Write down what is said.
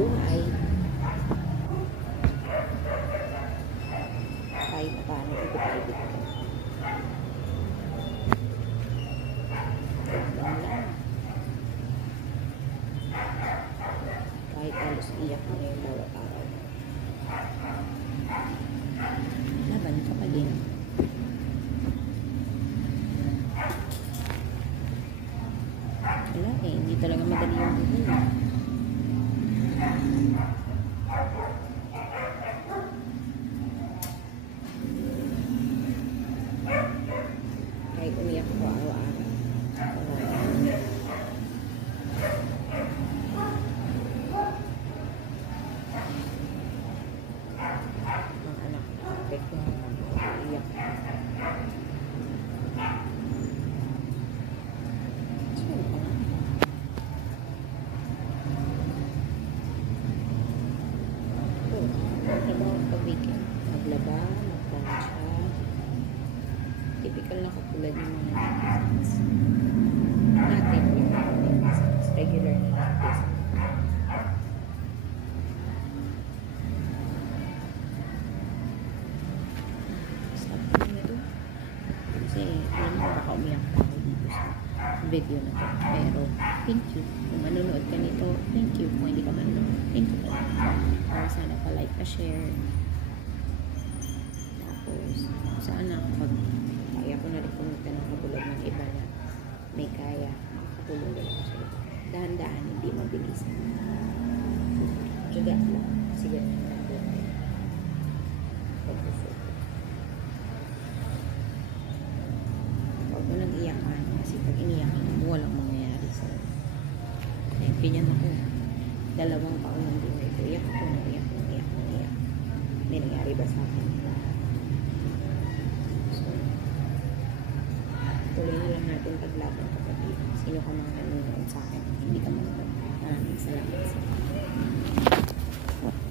buhay. Kahit na paano, ibig-ibig ka. Ganun lang. Kahit halos iyak mo na yung bawat araw. Laban ka pa din. Wala eh, hindi talaga madali yung buhay. Kahit umiyak ko araw-araw. Ang anak ko, kapit ko iyak. Trabaho pag weekend. Maglaba, magplansya. Typical na katulad ng mga netizens. Natin yung mga netizens. Regular na netizens. Stop ko na ito. Kasi alam mo baka umiyak pa ako dito sa video na to. Pero thank you. Kung manonood ka nito, thank you. Kung hindi ka manonood, thank you pala. Sana pa-like, pa-share. Tapos, sana kapag kaya ko na rin pumunta ng katulad ng iba na may kaya, makatulong din ako sa iba. Dahan-dahan, hindi mabilis. Tiyaga lang. Kasi ganun na lang buhay. Pag-usok. Huwag mo nang iyakan. Kasi pag iniyakan mo, walang mangyayari sa'yo. Eh, ganyan ako. 2 taon ng buhay ko. Iyak ako na iyak. May nangyari ba sa akin? So, tuloy na lang natin paglaban kapatid. Sino ka mga nanonood sa akin? Hindi ka manonood. Maraming salamat sa